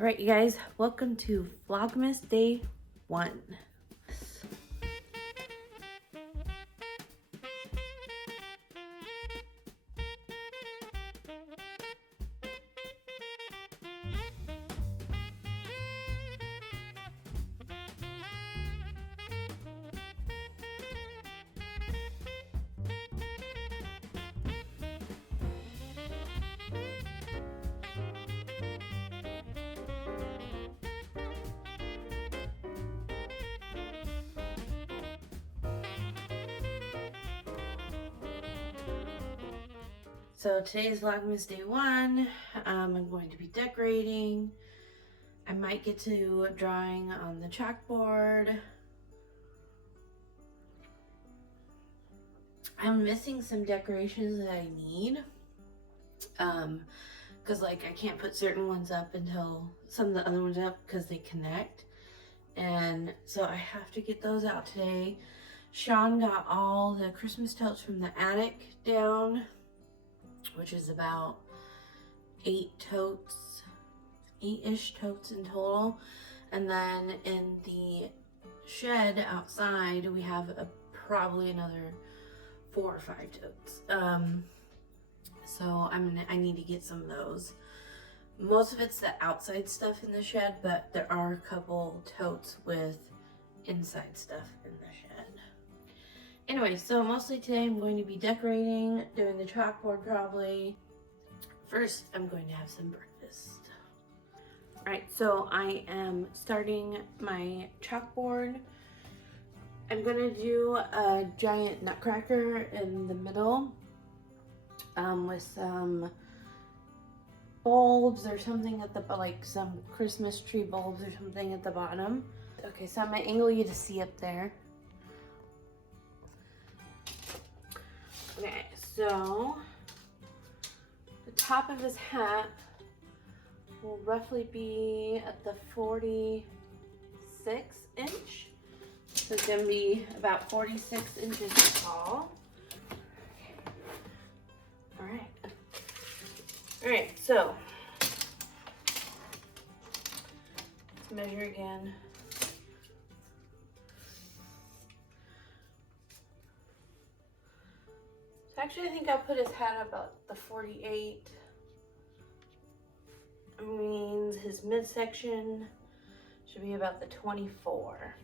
All right, you guys, welcome to Vlogmas Day 1. So today's Vlogmas Day 1. I'm going to be decorating. I might get to drawing on the chalkboard. I'm missing some decorations that I need. Because like I can't put certain ones up until some of the other ones up because they connect. And so I have to get those out today. Sean got all the Christmas totes from the attic down, which is about 8-ish totes in total. And then in the shed outside, we have probably another 4 or 5 totes. So I need to get some of those. Most of it's the outside stuff in the shed, but there are a couple totes with inside stuff in the shed. Anyway, so mostly today I'm going to be decorating, doing the chalkboard probably. First, I'm going to have some breakfast. All right, so I am starting my chalkboard. I'm gonna do a giant nutcracker in the middle with some bulbs or something at the, like some Christmas tree bulbs or something at the bottom. Okay, so I'm gonna angle you to see up there. Okay, so the top of his hat will roughly be at the 46 inch. So it's gonna be about 46 inches tall. All right. All right, so let's measure again. So actually I think I'll put his hat about the 48. Means his midsection should be about the 24.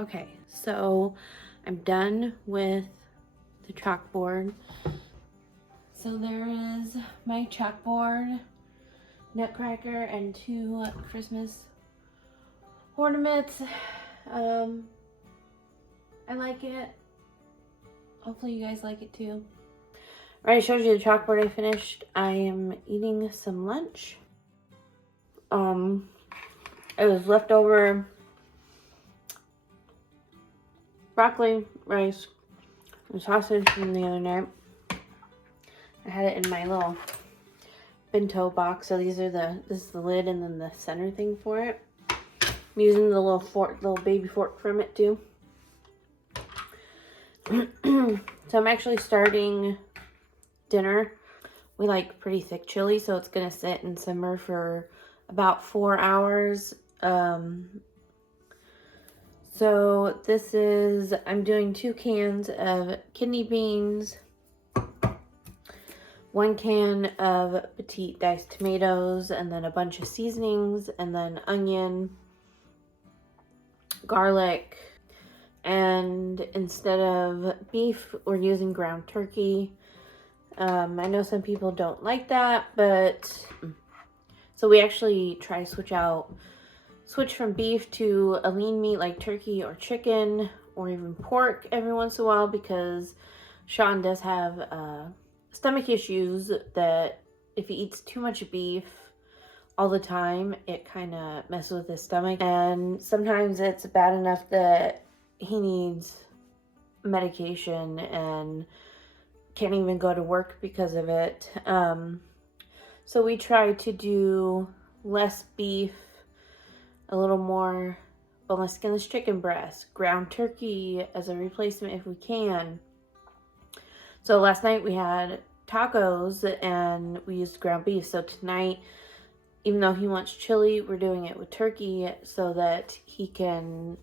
Okay, so I'm done with the chalkboard. So there is my chalkboard, nutcracker, and 2 Christmas ornaments. I like it. Hopefully you guys like it too. I already showed you the chalkboard I finished. I am eating some lunch. It was leftover broccoli, rice, and sausage from the other night. I had it in my little bento box. So these are this is the lid and then the center thing for it. I'm using the little baby fork from it too. So I'm actually starting dinner. We like pretty thick chili, so it's gonna sit and simmer for about 4 hours. So this is, I'm doing 2 cans of kidney beans, 1 can of petite diced tomatoes, and then a bunch of seasonings, and then onion, garlic, and instead of beef, we're using ground turkey. I know some people don't like that, but so we actually try to switch from beef to a lean meat like turkey or chicken or even pork every once in a while, because Sean does have stomach issues that if he eats too much beef all the time, it kind of messes with his stomach, and sometimes it's bad enough that he needs medication and can't even go to work because of it. So we try to do less beef, a little more boneless, skinless chicken breast, ground turkey as a replacement if we can. So last night we had tacos and we used ground beef. So tonight, even though he wants chili, we're doing it with turkey so that he can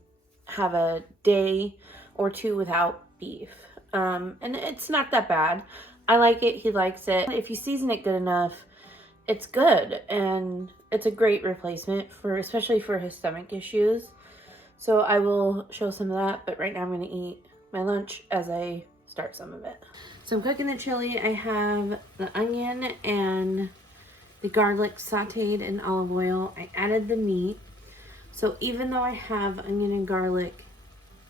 have a day or 2 without beef. And it's not that bad. I like it. He likes it. If you season it good enough, it's good, and it's a great replacement especially for his stomach issues. So I will show some of that, but right now I'm going to eat my lunch as I start some of it. So I'm cooking the chili. I have the onion and the garlic sauteed in olive oil. I added the meat. So even though I have onion and garlic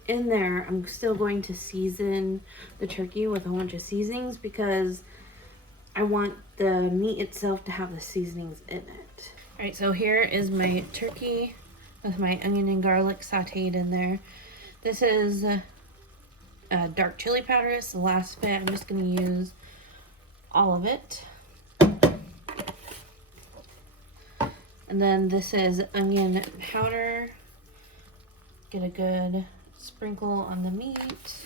in there, I'm still going to season the turkey with a whole bunch of seasonings because I want the meat itself to have the seasonings in it. All right, so here is my turkey with my onion and garlic sauteed in there. This is dark chili powder. It's the last bit. I'm just going to use all of it. And then this is onion powder. Get a good sprinkle on the meat.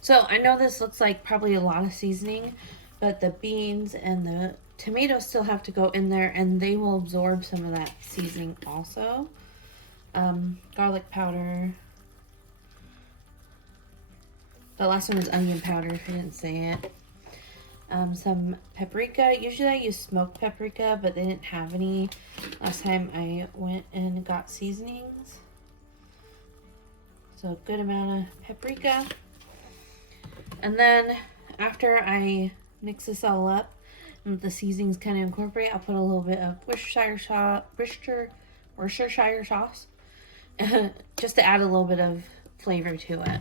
So I know this looks like probably a lot of seasoning, but the beans and the tomatoes still have to go in there and they will absorb some of that seasoning also. Garlic powder. The last one is onion powder, if I didn't say it. Some paprika. Usually I use smoked paprika, but they didn't have any last time I went and got seasonings. So a good amount of paprika. And then after I mix this all up and the seasonings kind of incorporate, I'll put a little bit of Worcestershire sauce just to add a little bit of flavor to it.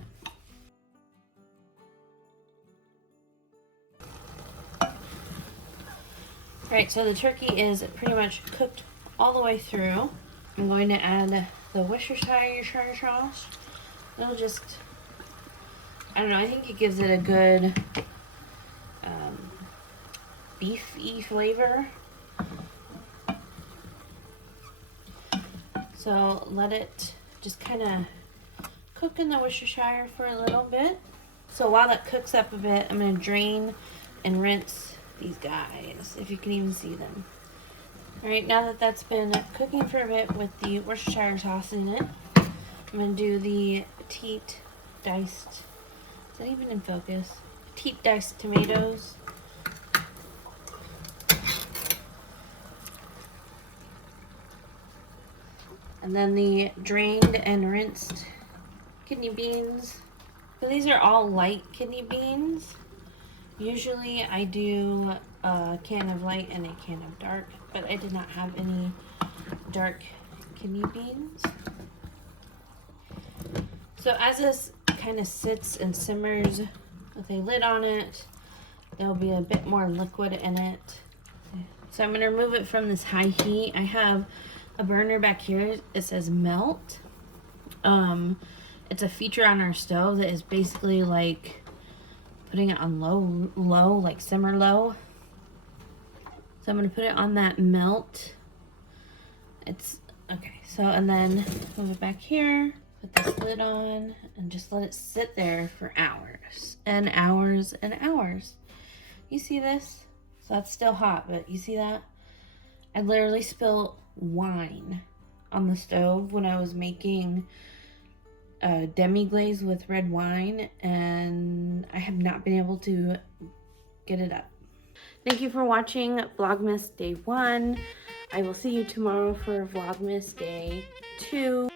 Alright, so the turkey is pretty much cooked all the way through. I'm going to add the Worcestershire sauce. It'll just, I don't know, I think it gives it a good beefy flavor. So let it just kind of cook in the Worcestershire for a little bit. So while that cooks up a bit, I'm going to drain and rinse these guys, if you can even see them. Alright, now that that's been cooking for a bit with the Worcestershire sauce in it, I'm going to do the petite diced, is that even in focus? Petite diced tomatoes. And then the drained and rinsed kidney beans. So these are all light kidney beans. Usually I do a can of light and a can of dark, but I did not have any dark kidney beans. So as this kind of sits and simmers with a lid on it, there'll be a bit more liquid in it. So I'm going to remove it from this high heat. I have a burner back here. It says melt. It's a feature on our stove that is basically like putting it on low, like simmer low. So I'm going to put it on that melt. It's okay. So, and then move it back here, put this lid on, and just let it sit there for hours and hours and hours. You see this? So that's still hot, but you see that? I literally spilled wine on the stove when I was making a demi-glaze with red wine, and I have not been able to get it up. Thank you for watching Vlogmas Day 1. I will see you tomorrow for Vlogmas Day 2.